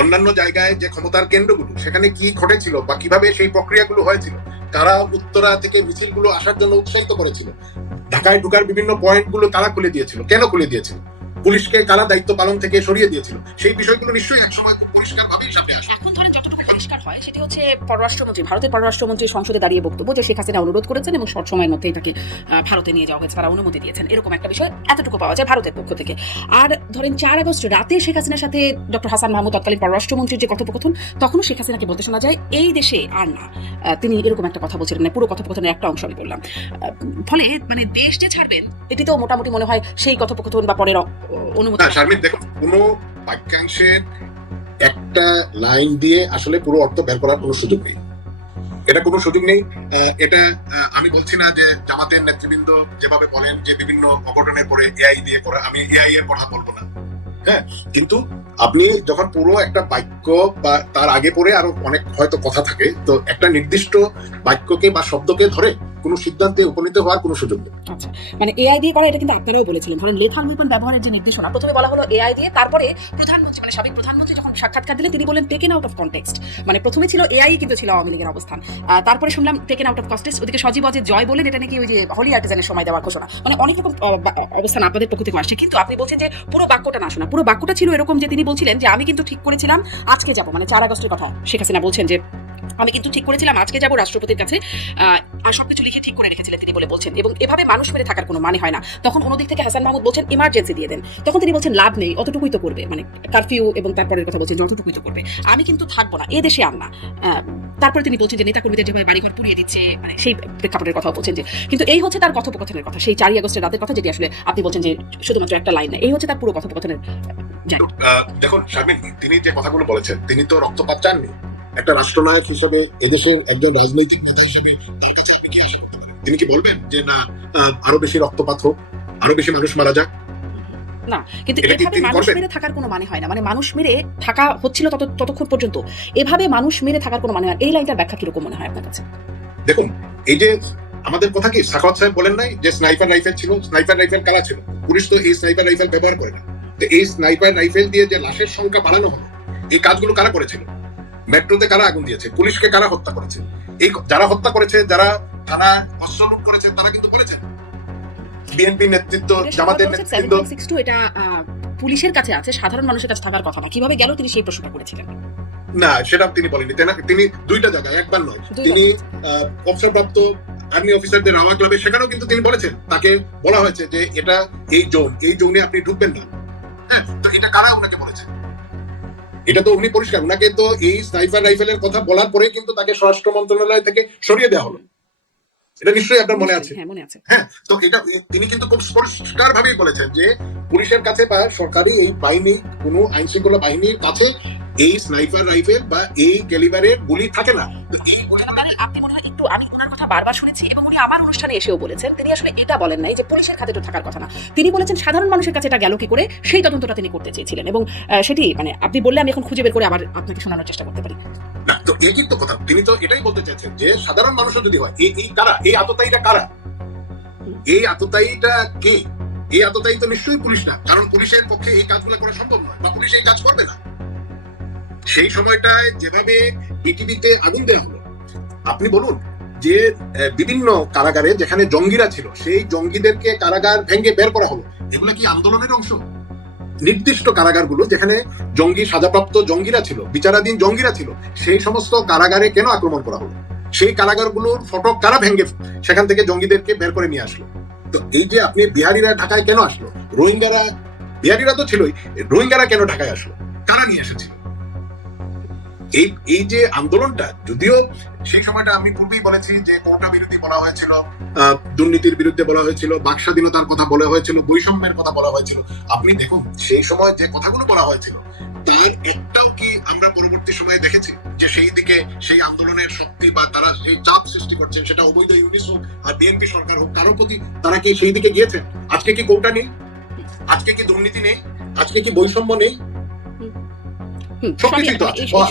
অন্যান্য জায়গায় যে ক্ষমতার কেন্দ্রগুলো, সেখানে কি ঘটেছিল বা কিভাবে সেই প্রক্রিয়াগুলো হয়েছিল, তারা উত্তরা থেকে মিছিলগুলো আসার জন্য উৎসাহিত করেছিল, ঢাকায় ঢুকার বিভিন্ন পয়েন্টগুলো তারা খুলে দিয়েছিল, কেন খুলে দিয়েছিল, পুলিশকে কারা দায়িত্ব পালন থেকে সরিয়ে দিয়েছিল, সেই বিষয়গুলো নিশ্চয়ই একসময় খুব পরিষ্কার ভাবেই সামনে আসে। এখন ধরেন যতটুকু পরিষ্কার হয় সেটি হচ্ছে পররাষ্ট্রমন্ত্রী, ভারতের পররাষ্ট্রমন্ত্রী সংসদে দাঁড়িয়ে বক্তব্য যে শেখ হাসিনা অনুরোধ করেছেন এবং শর্ট সময়ের মধ্যেই তাকে ভারতে নিয়ে যাওয়া হয়েছে, তারা অনুমতি দিয়েছেন, এরকম একটা বিষয় এতটুকু পাওয়া যায় ভারতের পক্ষ থেকে। আর ধরেন 4 আগস্ট রাতে শেখ হাসিনার সাথে ডক্টর হাসান মাহমুদ তৎকালীন পররাষ্ট্রমন্ত্রীর যে কথোপকথন, তখনও শেখ হাসিনাকে বলতে শোনা যায় এই দেশে আর না, তিনি এরকম একটা কথা বলছিলেন, পুরো কথোপকথনের একটা অংশ আমি বললাম। ফলে মানে দেশ যে ছাড়বেন এটি তো মোটামুটি মনে হয় সেই কথোপকথন বা পরের অনুমতি। দেখুন, কোনো বাক্যাংশের একটা লাইন দিয়ে আসলে পুরো অর্থ বের করার কোনো সুযোগ নেই, এটা কোনো সুযোগ নেই। এটা আমি বলছি না যে জামাতের নেতৃবৃন্দ যেভাবে বলেন যে বিভিন্ন অঘটনের পরে এআই দিয়ে করা, আমি এআই এর কথা বলবো না, হ্যাঁ, কিন্তু আপনি যখন পুরো একটা বাক্য বা তার আগে পরে আরো অনেক হয়তো কথা থাকে, তো একটা নির্দিষ্ট বাক্যকে বা শব্দকে ধরে কোনো সিদ্ধান্তে উপনীত হওয়ার কোনো সুযোগ নেই। আচ্ছা, মানে এআই দিয়ে করা, এটা কিন্তু আপনারাও বলেছিলেন। ধরেন লেথাল ওয়েপন ব্যবহারের যে নির্দেশনা প্রথমে বলা হলো এআই দিয়ে, তারপরে প্রধানমন্ত্রী মানে সাবেক প্রধানমন্ত্রী যখন সাক্ষাৎকার দিলেন তিনি বলেন টেকেন আউট অফ কনটেক্সট, মানে প্রথমে ছিল এআই কিন্তু ছিল আওয়ামী লীগের অবস্থান, তারপরে শুনলাম টেকেন আউট অফ কনটেক্সট। ওদিকে সজীব অজয় জয় বলেন এটা নাকি ওই যে হলি আর্টিজানের সময় দেওয়ার ঘোষণা, মানে অনেক রকম অবস্থান আপনাদের পক্ষ থেকে আসছে। কিন্তু আপনি বলছেন যে পুরো বাক্যটা না শোনা, পুরো বাক্যটা ছিল এরকম যে তিনি বলছিলেন যে আমি কিন্তু ঠিক করেছিলাম আজকে যাব, মানে 4 আগস্টের কথা শেখ হাসিনা বলছেন যে আমি কিন্তু ঠিক করেছিলাম আজকে যাব রাষ্ট্রপতির কাছে, আর সবকিছু লিখে ঠিক করে রেখেছিলেন তিনি বলে বলছেন, এবং এভাবে মানুষ মেরে থাকার কোনো মানে হয় না। তখন অন্যদিক থেকে হাসান মাহমুদ বলছেন ইমার্জেন্সি দিয়ে দেন, তখন তিনি বলছেন লাভ নেই, অতটুকুই তো করবে, মানে কারফিউ এবং তারপরের কথা বলছেন যতটুকুই তো করবে, আমি কিন্তু থাকবো না, এ দেশে আর না। তারপরে তিনি বলছেন যে নেতাকর্মীদের যেভাবে বাড়িঘর পুড়িয়ে দিচ্ছে, মানে সেই প্রেক্ষাপটের কথা বলছেন যে, কিন্তু এই হচ্ছে তার কথোপকথনের কথা, সেই 4 আগস্টের রাতের কথা, যেটি আসলে আপনি বলছেন যে শুধুমাত্র একটা লাইন না, এই হচ্ছে তার পুরো কথোপকথনের। দেখুন শারমিন, তিনি যে কথাগুলো বলেছেন, তিনি তো রক্তপাত চাননি। একটা রাষ্ট্রনায়ক হিসেবে, এদেশের একজন রাজনৈতিক নেতা হিসেবে তার কাছে আপনি কি আশা করতে পারেন? তিনি কি বলবেন যে না আরো বেশি রক্তপাত হোক, আরো বেশি মানুষ মারা যাক? না, কিন্তু এভাবে মানুষ মেরে থাকার কোনো মানে হয় না, মানে মানুষ মেরে থাকা হচ্ছিল ততক্ষণ পর্যন্ত, এভাবে মানুষ মেরে থাকার কোনো মানে হয়। এই লাইনটার ব্যাখ্যা কিরকম মনে হয় আপনার কাছে? দেখুন, এই যে আমাদের কথা কি সাখাওয়াত সাহেব বলেন নাই যে স্নাইপার রাইফেল ছিল, স্নাইপার রাইফেল কারা ছিল? পুলিশ তো এই স্নাইপার রাইফেল ব্যবহার করে না। তো এই স্নাইপার রাইফেল দিয়ে যে লাশের সংখ্যা বাড়ানো হলো, এই কাজগুলো কারা করেছিল? মেট্রোতে কারা আগুন দিয়েছে? পুলিশকে কারা হত্যা করেছে? এই যারা হত্যা করেছে, যারা থানা অস্ত্র লুট করেছে, তারা কিন্তু বলেছেন বিএনপি নেতৃত্ব, জামাতের নেতৃত্ব। এটা পুলিশের কাছে আছে, সাধারণ মানুষের কাছে থাকার কথা না, কিভাবে গেল তিনি সেই প্রশ্নটা করেছিলেন। না, সেটা তিনি বলেনি। তিনি দুইটা জায়গায়, একবার নয়, তিনি অবসরপ্রাপ্ত আর্মি অফিসারদের রাওয়া ক্লাবে, সেখানেও কিন্তু তিনি বলেছেন, তাকে বলা হয়েছে যে এটা এই জোনে আপনি ঢুকবেন না। হ্যাঁ, তো এটা কারা আপনাকে বলেছে? এটা তো উনি পরিষ্কার, উনাকে তো এই স্নাইপার রাইফেলের কথা বলার পরে কিন্তু তাকে স্বরাষ্ট্র মন্ত্রণালয় থেকে সরিয়ে দেওয়া হলো। এটা নিশ্চয়ই আপনার মনে আছে। হ্যাঁ, মনে আছে। হ্যাঁ, তো এটা তিনি কিন্তু খুব পরিষ্কার ভাবেই বলেছেন যে পুলিশের কাছে বা সরকারি এই বাহিনী কোনো আইন শৃঙ্খলা বাহিনীর কাছে এই স্নাইপার রাইফেল বা এই ক্যালিবারের গুলি থাকে না। তো এই জনাব দানিল, আপনি মনে হয় একটু, আমি ওনার কথা বারবার শুনেছি এবং উনি আমার অনুষ্ঠানে এসেও বলেছেন, তিনি আসলে এটা বলেন নাই যে পুলিশের খাতে তো থাকার কথা না। তিনি বলেছেন সাধারণ মানুষের কাছে এটা গেল কি করে, সেই তদন্তটা তিনি করতে চেয়েছিলেন। এবং সেটি মানে আপনি বললে আমি এখন খুঁজে বের করে আবার আপনাকে শোনানোর চেষ্টা করতে পারি। না, তো এই কিন্তু কথা, তিনি তো এটাই বলতে চাইছেন যে সাধারণ মানুষও যদি হয়, এই কারা, এই আততায়ীরা কারা, এই আততায়ীটা কে? এই আততায়ী তো নিশ্চয়ই পুলিশ না, কারণ পুলিশের পক্ষে এই কাজগুলো করা সম্ভব নয়, বা পুলিশ এই কাজ করবে না। সেই সময়টায় যেভাবে পৃথিবীতে আগুন দেওয়া হলো, আপনি বলুন যে বিভিন্ন কারাগারে যেখানে জঙ্গিরা ছিল, সেই জঙ্গিদেরকে কারাগার ভেঙে বের করা হলো, এগুলো কি আন্দোলনের অংশ? নির্দিষ্ট কারাগারগুলো যেখানে জঙ্গি সাজাপ্রাপ্ত জঙ্গিরা ছিল, বিচারাধীন জঙ্গিরা ছিল, সেই সমস্ত কারাগারে কেন আক্রমণ করা হলো? সেই কারাগারগুলোর ফটক কারা ভেঙে সেখান থেকে জঙ্গিদেরকে বের করে নিয়ে আসলো? তো এই যে আপনি বিহারিরা ঢাকায় কেন আসলো, রোহিঙ্গারা, বিহারিরা তো ছিলই, রোহিঙ্গারা কেন ঢাকায় আসলো, কারা নিয়ে এসেছিল? এই যে আন্দোলনটা, যদিও সেই সময়টা আমি পূর্বেই বলেছি যে কোটা বিরোধী বলা হয়েছিল, দুর্নীতির বিরুদ্ধে বলা হয়েছিল, বাক স্বাধীনতার কথা বলা হয়েছিল, বৈষম্যের কথা বলা হয়েছিল। আপনি দেখুন সেই সময় যে কথাগুলো বলা হয়েছিল তার একটাও কি আমরা পরবর্তী সময়ে দেখেছি যে সেই দিকে সেই আন্দোলনের শক্তি বা তারা সেই চাপ সৃষ্টি করছেন, সেটা অবৈধ ইউনিস হোক আর বিএনপি সরকার হোক, কারোর প্রতি তারা কি সেই দিকে গিয়েছেন? আজকে কি কোটা নেই? আজকে কি দুর্নীতি নেই? আজকে কি বৈষম্য নেই?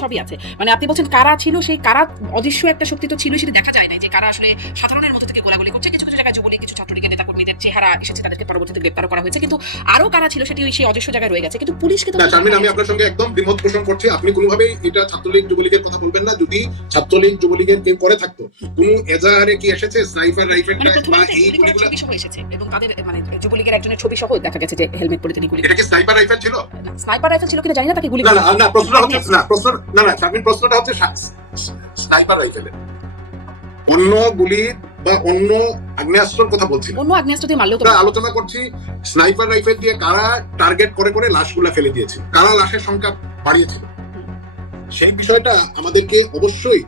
সবই আছে। মানে আপনি বলছেন কারা ছিল, সেই কারা অদৃশ্য একটা শক্তি তো ছিল, সেটা দেখা যায় না যে কারা আসলে সাধারণের মধ্যে থেকে গোলাগুলি করছে। কিছু কিছু জায়গায় যুবলীগ, কিছু ছাত্রলীগের নেতা কর্মীদের চেহারা এসেছে, তাদেরকে পরবর্তীতে গ্রেপ্তার করা হয়েছে, কিন্তু আরো কারা ছিল সেটি সেই অদৃশ্য জায়গায় রয়ে গেছে। কিন্তু পুলিশকে তো আমি আপনার সঙ্গে একদম দ্বিমত পোষণ করছি। আপনি কোনোভাবেই এটা ছাত্রলীগ যুবলীগের কথা বলবেন না। যদি ছাত্রলীগ যুবলীগের কেউ করে থাকতো, কোন এজাহারে কি এসেছে স্নাইপার রাইফেলটা বা এই গুলিগুলো ছবি সহ এসেছে এবং তাদের মানে যুবলীগের একজনের ছবি সহ দেখা গেছে যে হেলমেট পরে তিনি গুলি। এটা কি স্নাইপার রাইফেল ছিল? স্নাইপার রাইফেল ছিল কিনা জানি না, তাকে গুলি না না, প্রশ্নটা হচ্ছে না, প্রশ্নটা হচ্ছে স্নাইপার রাইফেলের অন্য গুলি বা অন্য আগ্নেয়াস্ত্রের কথা বলছি, অন্য আগ্নেয়াস্ত্র দিয়ে মারলেও তো আলোচনা করছি। স্নাইপার রাইফেল দিয়ে কারা টার্গেট করে করে লাশগুলা ফেলে দিয়েছে, কারা লাশের সংখ্যা বাড়িয়েছিল, সেই বিষয়টা আমাদেরকে অবশ্যই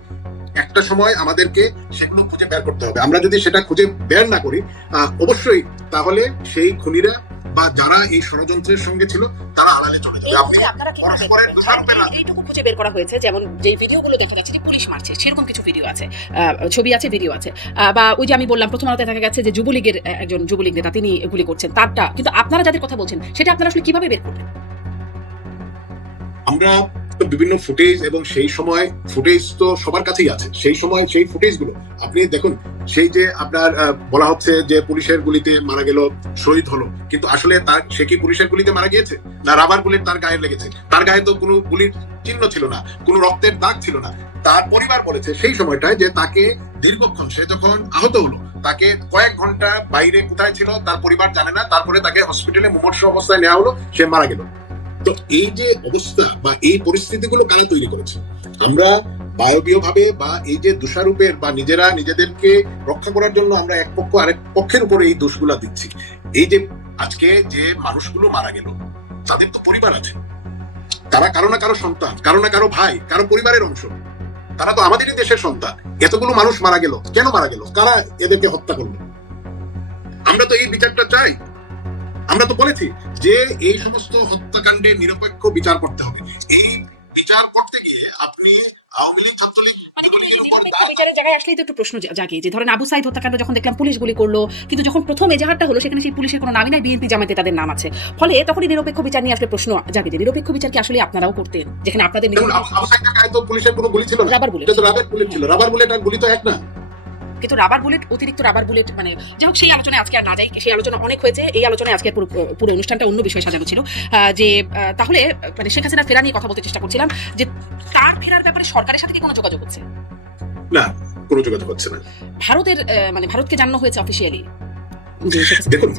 একটা সময় আমাদেরকে সেগুলো খুঁজে বের করতে হবে। আমরা যদি সেটা খুঁজে বের না করি, অবশ্যই তাহলে সেই খুনিরা বা যারা এই ষড়যন্ত্রের সঙ্গে ছিল তারা আড়ালে চলে যাবে। আপনারা কি এইটুকু খুঁজে বের করা হয়েছে, যেমন যে ভিডিওগুলো দেখা যাচ্ছে যে পুলিশ মারছে, সেরকম কিছু ভিডিও আছে, ছবি আছে, ভিডিও আছে, বা ওই যে আমি বললাম প্রথম আলোতে দেখা গেছে যে যুবলীগের একজন যুবলীগ নেতা তিনি গুলি করছেন, তারটা কিন্তু আপনারা যাদের কথা বলছেন সেটা আপনারা আসলে কিভাবে বের করবেন? আমরা বিভিন্ন ফুটেজ, এবং সেই সময় ফুটেজ তো সবার কাছেই আছে, সেই সময় সেই ফুটেজ গুলো আপনি দেখুন। সেই যে আপনার বলা হচ্ছে যে পুলিশের গুলিতে মারা গেল, শহীদ হলো, কিন্তু আসলে তার সে কি পুলিশের গুলিতে মারা গিয়েছে, না রাবার বুলেট তার গায়ে লেগেছে? তার গায়ে তো কোনো গুলির চিহ্ন ছিল না, কোনো রক্তের দাগ ছিল না। তার পরিবার বলেছে সেই সময়টায় যে তাকে দীর্ঘক্ষণ, সে যখন আহত হলো তাকে কয়েক ঘন্টা বাইরে কোথায় ছিল তার পরিবার জানে না, তারপরে তাকে হসপিটালে মুমূর্ষু অবস্থায় নেওয়া হলো, সে মারা গেল। তো এই যে অবস্থা বা এই পরিস্থিতিগুলো কারা তৈরি করেছে? আমরা বায়বীয় ভাবে বা এই যে দোষারোপের বা নিজেরা নিজেদেরকে রক্ষা করার জন্য আমরা এক পক্ষ আরেক পক্ষের উপরে এই দোষগুলা দিচ্ছি। এই যে আজকে যে মানুষগুলো মারা গেল, তাদের তো পরিবার আছে, তারা কারো না কারো সন্তান, কারো না কারো ভাই, কারো পরিবারের অংশ, তারা তো আমাদেরই দেশের সন্তান। এতগুলো মানুষ মারা গেল, কেন মারা গেল? কারা এদেরকে হত্যা করলো? আমরা তো এই বিচারটা চাই। আমরা তো বলেছি যে এই সমস্ত হত্যাকাণ্ডের নিরপেক্ষ বিচার করতে হবে। এই বিচার করতে গিয়ে আপনি আওয়ামী লীগ, ছাত্রলীগ, বিচারের জায়গায় আসলেই তো একটু প্রশ্ন জাগে যে ধরেন আবু সাইদ হত্যাকাণ্ড যখন দেখলাম পুলিশ গুলি করলো, কিন্তু যখন প্রথম এজাহারটা হলো সেখানে সেই পুলিশের কোনো নামই নাই, বিএনপি জামাতে তাদের নাম আছে, ফলে তখনই নিরপেক্ষ বিচার নিয়ে আসলে প্রশ্ন জাগে যে নিরপেক্ষ বিচার কি আসলে আপনারাও করতেন, যেখানে আপনাদের আবু সাইদের গায়ে তো পুলিশের কোনো গুলি ছিল না, রাবার বুলেট, এটা তো রাবার বুলেট ছিল। রাবার বুলেট আর গুলি তো এক না, কিন্তু রাবার বুলেট, অতিরিক্ত রাবার বুলেট, মানে যাই হোক সেই আলোচনায় আজকে আর না যাই, সেই আলোচনা অনেক হয়েছে। এই আলোচনায় আজকে পুরো অনুষ্ঠানটা অন্য বিষয়ে সাজানো ছিল, যে তাহলে মানে শেখ হাসিনার ফেরা নিয়ে কথা বলতে চেষ্টা করছিলাম, যে তার ফেরার ব্যাপারে সরকারের সাথে কি কোনো যোগাযোগ হচ্ছে? না, কোনো যোগাযোগ হচ্ছে না। ভারতের মানে ভারতকে জানানো হয়েছে অফিসিয়ালি? দেখুন,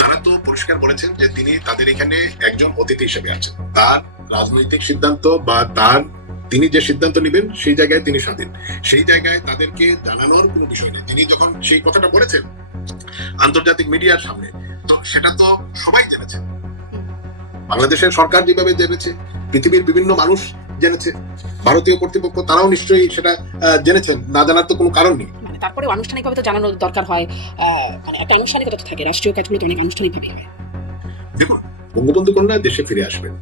তারা তো পরিষ্কার বলেছেন যে তিনি তাদের এখানে একজন অতিথি হিসেবে আছেন, তার রাজনৈতিক সিদ্ধান্ত বা তিনি যে সিদ্ধান্ত নেবেন সেই জায়গায় তিনি স্বাধীন, সেই জায়গায় তাদেরকে জানানোর কোনো বিষয় নেই। তিনি যখন সেই কথাটা বলেছেন আন্তর্জাতিক মিডিয়ার সামনে, তো সেটা তো সবাই জেনেছে, বাংলাদেশের সরকার যেভাবে জেনেছে, পৃথিবীর বিভিন্ন মানুষ জেনেছে, ভারতীয় কর্তৃপক্ষ তারাও নিশ্চয়ই সেটা জেনেছেন, না জানার তো কোনো কারণ নেই। তারপরে আনুষ্ঠানিকভাবে তো জানানোর দরকার হয়, মানে একটা আনুষ্ঠানিকতা তো থাকে, রাষ্ট্রীয় কাজগুলো তো অনেক আনুষ্ঠানিকভাবে হয়। দেখুন, বঙ্গবন্ধু কন্যা দেশে ফিরে আসবেন,